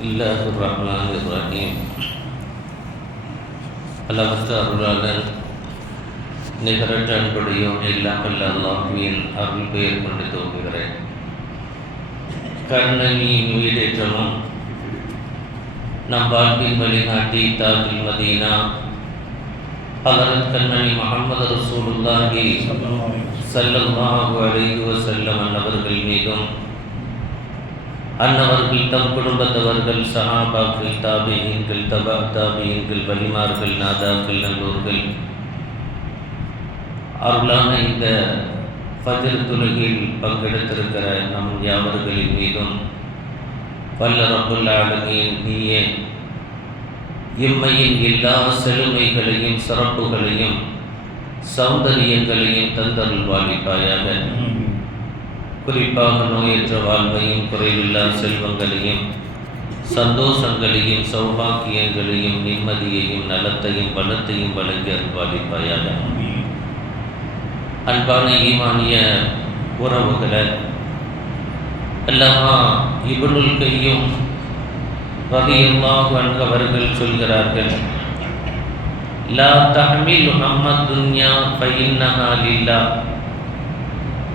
பிஸ்மில்லாஹிர்ரஹ்மானிர்ரஹீம். அளவற்ற அருளாளன் நிகரற்ற அன்புடையோன் இல்லாமல் அல்லாஹ்வின் அருள் பெயர் கொண்டு தோன்றுகிறேன். கருணையின் உயிரேற்றமும் நம் வாழ்வின் வழிகாட்டி தாஜுல் மதீனா ஹலரத் கண்மணி முஹம்மது ரசூலுல்லாஹி ஸல்லல்லாஹு அலைஹி வஸல்லம் அன்னவர்கள் மீதும் அன்னவர்கள் தம் குடும்பத்தவர்கள் சஹாபாக்கள் தாபியீன்கள் தபா தாபியீன்கள் வலிமார்கள் நாதாக்கள் நல்லோர்கள் அருளான இந்த ஃபஜ்ர் தொழுகையில் பங்கெடுத்திருக்கிற நம் யாவர்களின் மீதும் வல்ல ரப்புல் ஆலமீன் நீயே இம்மையின் எல்லா செழுமைகளையும் சிறப்புகளையும் சௌந்தரியங்களையும் தந்தருள்வாளிப்பாயாக. குறிப்பாக நோயற்ற வாழ்வையும் குறைவில்லா செல்வங்களையும் சந்தோஷங்களையும் சௌபாக்கியங்களையும் நிம்மதியையும் நலத்தையும் பலத்தையும் வழங்கி அருள்வாளிப்பாயாக. அன்பான ஈமானிய உறவுகளை அல்லாமா இப்னுல் கையும் ரலியல்லாஹு அன்ஹு அவர்கள் சொல்கிறார்கள், லா தஹ்மில் ஹம்மத் துன்யா ஃபஇன்னஹா லில்லாஹ்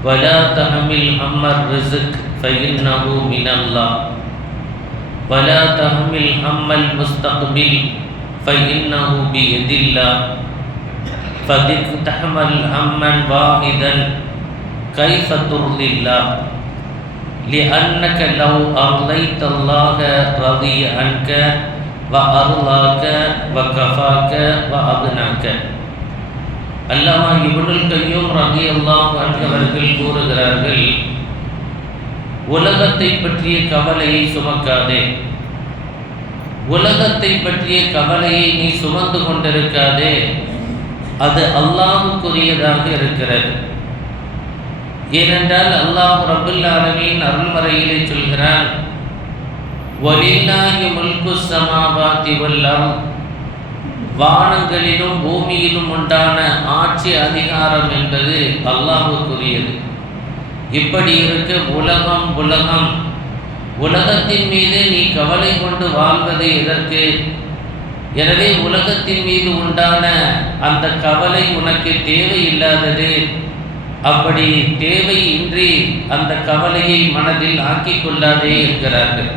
ولا تحمل هم الرزق فإنه من الله ولا تحمل هم المستقبل فإنه بيد الله فدك تحمل هما واحدا كيف ترضي الله لأنك لو أرضيت الله رضي عنك وأرضاك وكفاك وأغناك. அல்லாமா இப்னுல் கையும் ரலியல்லாஹு அன்ஹு அவர்கள் கூறுகிறார்கள், உலகத்தை பற்றிய கவலையை சுமக்காதே, உலகத்தை பற்றிய கவலையை நீ சுமந்து கொண்டிருக்காதே, அது அல்லாஹ்வுக்குரியதாக இருக்கிறது. ஏனென்றால் அல்லாஹ் ரப்புல் ஆலமீன் அருள்மறையிலே சொல்கிறான், வலில்லாஹி முல்குஸ் ஸமாவாதி வல் அர்த், வானங்களிலும் பூமியிலும் உண்டான ஆட்சி அதிகாரம் என்பது அல்லாஹ்வுக்குரியது. இப்படி இருக்க உலகத்தின் மீது நீ கவலை கொண்டு வாழ்வது எதற்கு? எனவே உலகத்தின் மீது உண்டான அந்த கவலை உனக்கு தேவையில்லாதது. அப்படி தேவையின்றி அந்த கவலையை மனதில் ஆக்கிக் கொள்ளாதே என்கிறார்கள்.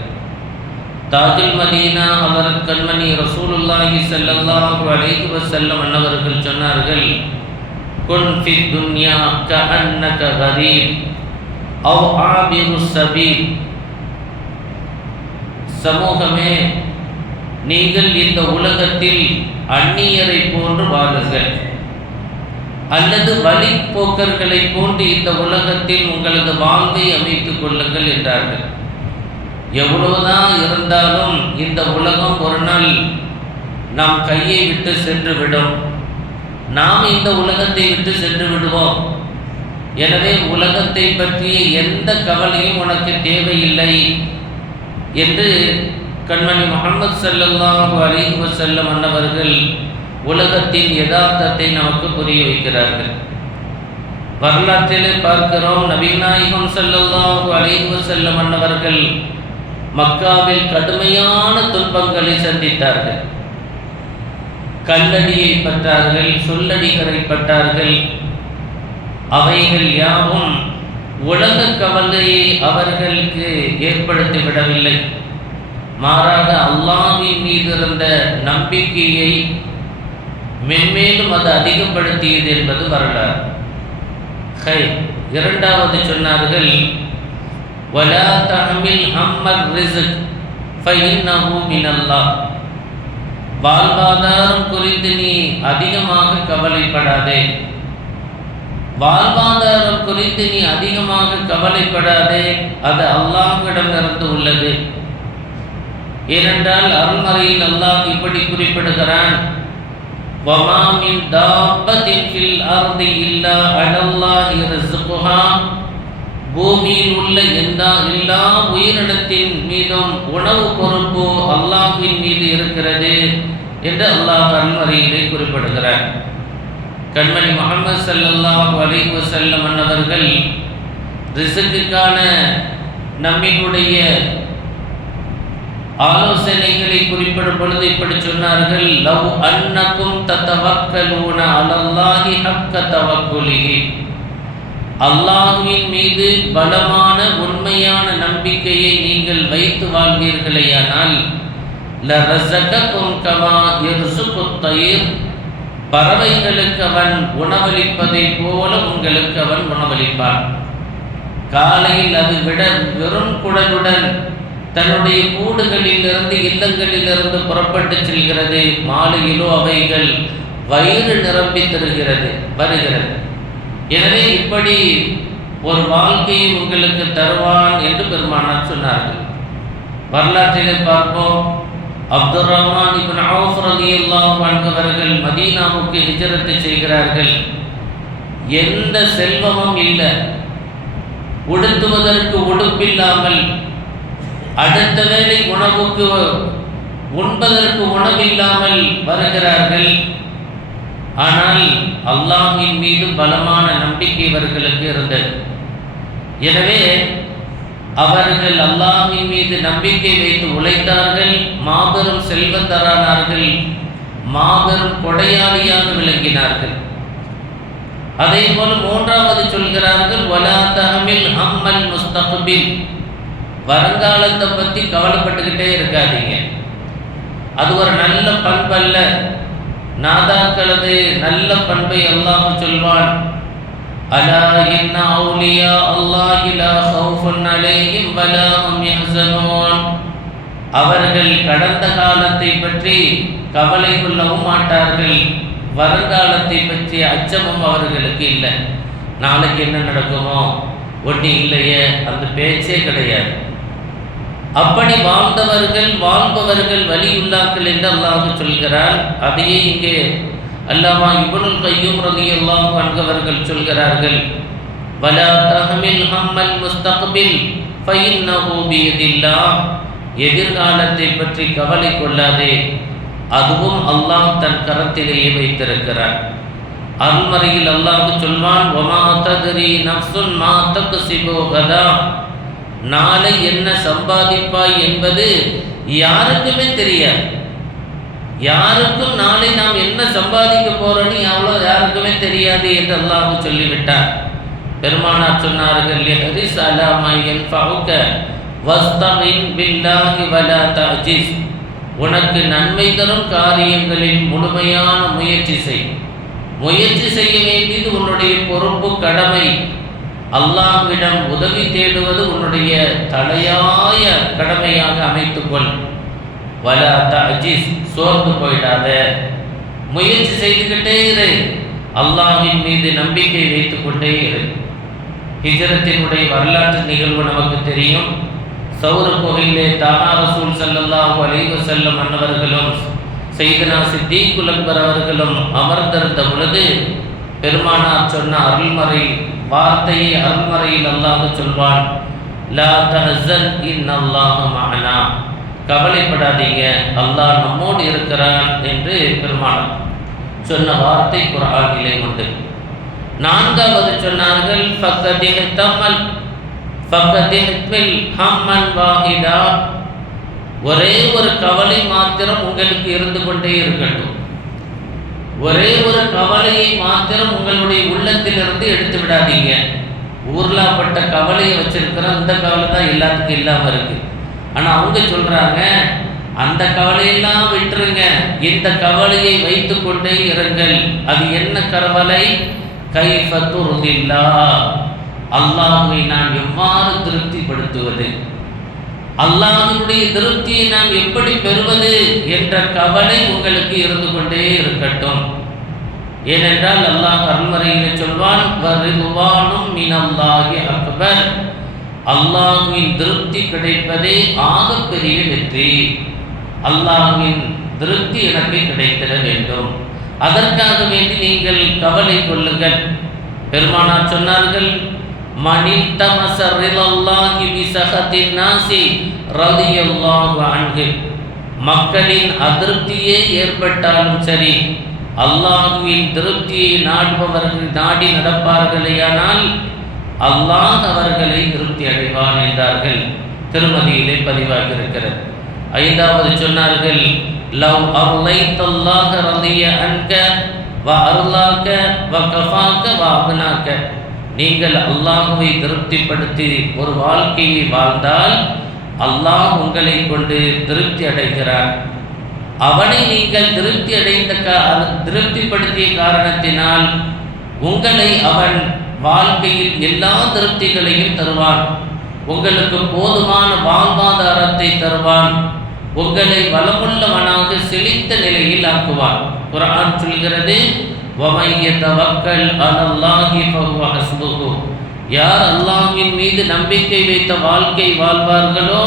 தாஜுல் மதீனா ஹலரத் கண்மணி ரசூலுல்லாஹி ஸல்லல்லாஹு அலைஹி வஸல்லம் அன்னவர்கள் சொன்னார்கள், குன் ஃபித் துன்யா கஅன்னக கரீப் அவ் ஆபிரு ஸபீல். சமூகமே, நீங்கள் இந்த உலகத்தில் அந்நியரை போன்று வாழுங்கள் அல்லது வழிப்போக்கர்களை போன்று இந்த உலகத்தில் உங்களது வாழ்வை அமைத்துக் கொள்ளுங்கள் என்றார்கள். எவ்வளவுதான் இருந்தாலும் இந்த உலகம் ஒரு நாள் நம் கையை விட்டு சென்று விடும், நாம் இந்த உலகத்தை விட்டு சென்று விடுவோம். எனவே உலகத்தை பற்றிய எந்த கவலையும் உனக்கு தேவையில்லை என்று கண்மணி முஹம்மது ஸல்லல்லாஹு அலைஹி வஸல்லம் அன்னவர்கள் உலகத்தின் யதார்த்தத்தை நமக்கு புரிய வைக்கிறார்கள். வரலாற்றிலே பார்க்கிறோம், நபிகள் நாயகம் ஸல்லல்லாஹு அலைஹி வஸல்லம் அன்னவர்கள் மக்காவில் கடுமையான துன்பங்களை சந்தித்தார்கள். கல்லடியை பட்டார்கள், சொல்லடிகளை பட்டார்கள். அவைகள் யாவும் உலக கவலையை அவர்களுக்கு ஏற்படுத்தி விடவில்லை, மாறாக அல்லாஹ்வின் மீது இருந்த நம்பிக்கையை மென்மேலும் அது அதிகப்படுத்தியது என்பது வரலாறு. இரண்டாவது சொன்னார்கள், வலா தஹ்மில் ஹம்மர் ரிஸ்க் ஃபஇன்னஹு மினல்லாஹ். வாழ்வாதாரம் குறித்து நீ அதிகமாக கவலைப்படாதே, வாழ்வாதாரம் குறித்து நீ அதிகமாக கவலைப்படாதே, அது அல்லாஹ்விடமிருந்து உள்ளது. ஏனென்றால் அருள்மறையில் அல்லாஹ் இப்படி குறிப்பிடுகிறான், வமா மின் தாப்பத்தின் ஃபில் அர்தி இல்லா அலல்லாஹி ரிஸ்குஹா. பூமியில் உள்ள எல்லா உயிரினத்தின் மீதும் உணவு பொறுப்பு அல்லாஹ்வின் மீது இருக்கிறது என்று அல்லாஹ் அருள்மறையிலே குறிப்பிடுகிறார். கண்மணி முஹம்மது ஸல்லல்லாஹு அலைஹி வஸல்லம் அன்னவர்கள் ரிஸ்க்குக்கான நம்மினுடைய ஆலோசனைகளை குறிப்பிடும் பொழுது இப்படி சொன்னார்கள், லவ் அன்னக்கும் தத்தவக்கலூன அலல்லாஹி ஹக்க தவக்குலிஹி, அல்லாஹ்வின் மீது பலமான உண்மையான நம்பிக்கையை நீங்கள் வைத்து வாழ்வீர்களேயானால் லரஸககும் கமா யர்ஸுகுத் தய்ர், பறவைகளுக்கு அவன் உணவளிப்பதை போல உங்களுக்கு அவன் உணவளிப்பான். காலையில் அது வெறும் குடலுடன் தன்னுடைய கூடுகளிலிருந்து இல்லங்களிலிருந்து புறப்பட்டு செல்கிறது, மாலையிலோ அவைகள் வயிறு நிரம்பி வருகிறது. எனவே இப்படி ஒரு வாழ்க்கையை உங்களுக்கு தருவான் என்று பெருமானார் சொன்னார்கள். வரலாற்றிலே பார்ப்போம், அப்துர் ரஹ்மான் இப்னு அவுஃப் ரலியல்லாஹு அன்ஹு அவர்கள் மதீனாவுக்கு ஹிஜ்ரத் செய்கிறார்கள். எந்த செல்வமும் இல்லை, உடுத்துவதற்கு உடுப்பில்லாமல், அடுத்த வேளை உணவுக்கு உண்பதற்கு உணவில்லாமல் வருகிறார்கள். ஆனால் அல்லாஹ்வின் மீது பலமான நம்பிக்கை இவர்களுக்கு இருந்தது. எனவே அவர்கள் அல்லாஹ்வின் மீது நம்பிக்கை வைத்து உழைத்தார்கள், மாபெரும் செல்வந்தரானார்கள், மாபெரும் கொடையாளியாக விளங்கினார்கள். அதே போல மூன்றாவது சொல்கிறார்கள், வலா தஹமில் ஹம்மல் முஸ்தக்பில், வருங்காலத்தை பற்றி கவலைப்பட்டுக்கிட்டே இருக்காதீங்க. அது ஒரு நல்ல பண்பல்ல. நாதாக்களது நல்ல பண்பை அல்லாஹ் சொல்வான், அலா இன்ன அவுலியா அல்லாஹி லா ஹவுஃபுன் அலைஹிம் வலா ஹும் யஹ்ஸனூன், அவர்கள் கடந்த காலத்தை பற்றி கவலை கொள்ளவும் மாட்டார்கள், வருங்காலத்தை பற்றி அச்சமும் அவர்களுக்கு இல்லை. நாளைக்கு என்ன நடக்குமோ ஒட்டி இல்லையே, அந்த பேச்சே கிடையாது. அப்படி வாழ்பவர்கள் வலியுள்ளாக்கள் என்று அல்லாஹ் சொல்கிறார். அதையே இங்கே அல்லாமா இப்னுல் கய்யூம் ரலியல்லாஹு அன்ஹு அவர்கள் சொல்கிறார்கள், வலா தஹமில் ஹம்மல் முஸ்தக்பில் ஃபஇன்னஹு பியதில்லாஹ், எதிர்காலத்தை பற்றி கவலை கொள்ளாதே, அதுவும் அல்லாஹ் தன் கரத்திலேயே வைத்திருக்கிறார். அருள்மறையில் அல்லாஹ் சொல்வான், வமா தத்ரி நஃப்சுன் மா தக்ஸிபு கதா, நாளை என்ன சம்பாதிப்பாய் என்பது யாருக்குமே தெரியாது. யாருக்கும் நாளை நாம் என்ன சம்பாதிக்க போறோன்னு யாருக்குமே தெரியாது என்று அல்லாஹ் சொல்லிவிட்டார். பெருமானார் சொன்னார்கள், ஹரிஸ் அலா மா யன்ஃபஉக வஸ்தகின் பில்லாஹி வலா தஅஜிஸ், உனக்கு நன்மை தரும் காரியங்களில் முழுமையான முயற்சி செய்ய வேண்டியது உன்னுடைய பொறுப்பு, கடமை. அல்லாஹ்விடம் உதவி தேடுவது உன்னுடைய தலையாய கடமையாக அமைத்துக்கொள். வலா தஅஜிஸ், சோர்ந்து போயிடாத, முயற்சி செய்துகிட்டே இரு, அல்லாஹ்வின் மீது நம்பிக்கை வைத்துக் கொண்டே இரு. ஹிஜ்ரத்தினுடைய வரலாற்று நிகழ்வு நமக்கு தெரியும். சௌர கோவிலே தானா ரசூல் ஸல்லல்லாஹு அலைஹி வஸல்லம் அன்னவர்களும் சையதுனா சித்தீக்குல் அக்பர் அவர்களும் அமர்ந்திருந்த பொழுது பெருமானார் சொன்ன அருள்மறை வார்த்தையை அருள்மறையில் அல்லாஹ் சொல்வான், லா தஹஸன் இன்னல்லாஹு மஅனா, கவலைப்படாதீங்க, அல்லாஹ் நம்மோடு இருக்கிறான் என்று பெருமானார் சொன்ன வார்த்தை குர்ஆனிலே உண்டு. நான்காவது சொன்னார்கள், ஃபக்கதிஹ்மில் ஹம்மன் வாஹிதா, ஒரே ஒரு கவலை மாத்திரம் உங்களுக்கு இருந்து கொண்டே இருக்கட்டும். ஒரே ஒரு கவலையை மாத்திரம் உங்களுடைய உள்ளத்திலிருந்து எடுத்து விடாதீங்க. ஊர்லாப்பட்ட கவலையை வச்சிருக்கிறோம், அந்த கவலை தான் எல்லாத்துக்கும் இல்லாமல் இருக்கு. ஆனால் அவங்க சொல்றாங்க, அந்த கவலையெல்லாம் விட்டுருங்க, இந்த கவலையை வைத்து கொண்டே இருங்கள். அது என்ன கவலை? கைஃப துர்தில்லாஹ், அல்லாஹ்வை நான் எவ்வாறு திருப்திப்படுத்துவது, அல்லாஹ்வுடைய திருப்தியை நாம் எப்படி பெறுவது என்ற கவலை உங்களுக்கு இருந்து கொண்டே இருக்கட்டும். ஏனென்றால் அல்லாஹ் அருள்மறையிலே சொல்வான், வரிதுவானும் மினல்லாஹி அக்பர், அல்லாஹ்வின் திருப்தி கிடைப்பதே ஆகப்பெரிய வெற்றி. அல்லாஹ்வின் திருப்தி எனக்கு கிடைத்திட வேண்டும், அதற்காக வேண்டி நீங்கள் கவலை கொள்ளுங்கள். பெருமானார் சொன்னார்கள், மனில் தமஸ ரிலல்லாஹி பிஸஹத்தின் நாஸி ரலியல்லாஹு அன்ஹு, மக்களின் அதிருப்தியே ஏற்பட்டாலும் சரி, அல்லாஹ்வின் திருப்தியை நாடி நடப்பார்களேயானால் அல்லாஹ் அவர்களை திருப்தி அடைவான் என்றார்கள். திருமதியிலே பதிவாகி இருக்கிறது. ஐந்தாவது சொன்னார்கள், லவ் அர்லைத்தல்லாஹ ரதிய அன்க வ அர்லாக வ கஃபாக வ அக்னாக. நீங்கள் அல்லாஹ்வை திருப்திப்படுத்தி ஒரு வாழ்க்கையை வாழ்ந்தால் அல்லாஹ் உங்களை கொண்டு திருப்தி அடைகிறார். அவனை நீங்கள் திருப்திப்படுத்திய காரணத்தினால் உங்களை அவன் வாழ்க்கையில் எல்லா திருப்திகளையும் தருவான். உங்களுக்கு போதுமான வாழ்வாதாரத்தை தருவான். உங்களை வளமுள்ளவனாக செழித்த நிலையில் ஆக்குவான். குர்ஆன் சொல்கிறது, வமன் யதவக்கல் அலல்லாஹி ஃபஹுவ ஹஸ்புஹு. யார் அல்லாஹ்வின் மீது நம்பிக்கை வைத்த வாழ்க்கை வாழ்வார்களோ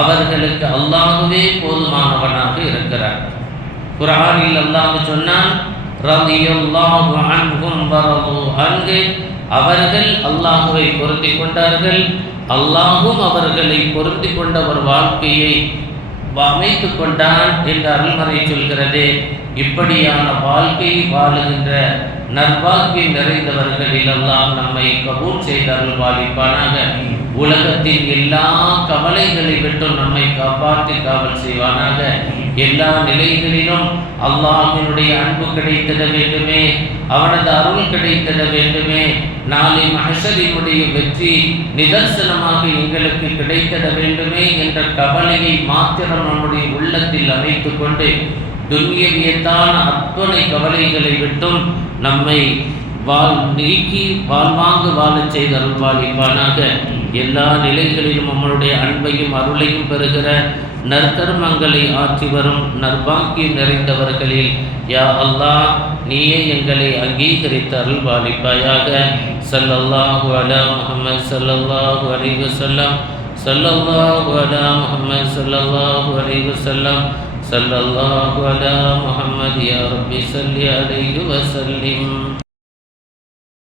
அவர்களுக்கு அல்லாஹ்வே போதுமானவனாக இருக்கிறார். குர்ஆனில் அல்லாஹ் சொன்னான், ரலியல்லாஹு அன்ஹும் வரது அன்ஹு. அவர்கள் அல்லாஹ்வை பொருந்திக் கொண்டார்கள், அல்லாஹும் அவர்களை பொருந்திக் கொண்ட ஒரு வாழ்க்கையை அமைத்து கொண்டான் என்று அருள்மறை சொல்கிறது. இப்படியான வாழ்க்கை வாழுகின்ற நற்பாக்கியம் நிறைந்தவர்களில் அல்லாஹ் நம்மை கபூல் செய்த அருள்வாளிப்பானாக. உலகத்தின் எல்லா கவலைகளை விட்டும் நம்மை காப்பாற்றி காவல் செய்வானாக. எல்லா நிலைகளிலும் அல்லாஹ்வினுடைய அன்பு கிடைத்திட வேண்டுமே, அவனது அருள் கிடைத்திட வேண்டுமே. நாளை மஹ்ஷரினுடைய வெற்றி நிதர்சனமாக எங்களுக்கு கிடைத்திட வேண்டுமே என்ற கவலையை மாத்திரம் நம்முடைய உள்ளத்தில் அமைத்து கொண்டு துன்யவியத்தான அத்தனை கவலைகளை விட்டும் நம்மை நீக்கி வாழ்வாங்கு வாழச் செய்த அருள்வாளிப்பானாக. எல்லா நிலைகளிலும் நம்மளுடைய அன்பையும் அருளையும் பெறுகிற நற்கர்மங்களை ஆற்றி வரும் நற்பாக்கியம் நிறைந்தவர்களில் யா அல்லாஹ் நீயே எங்களை அங்கீகரித்து அருள்வாளிப்பாயாக. ஸல்லல்லாஹு அலா முஹம்மது ஸல்லல்லாஹு அலைஹி வஸல்லம், ஸல்லல்லாஹு அலா முஹம்மது ஸல்லல்லாஹு அலைஹி வஸல்லம், ஸல்லல்லாஹு அலா முஹம்மது யா ரப்பி ஸல்லி அலைஹி வஸல்லிம்.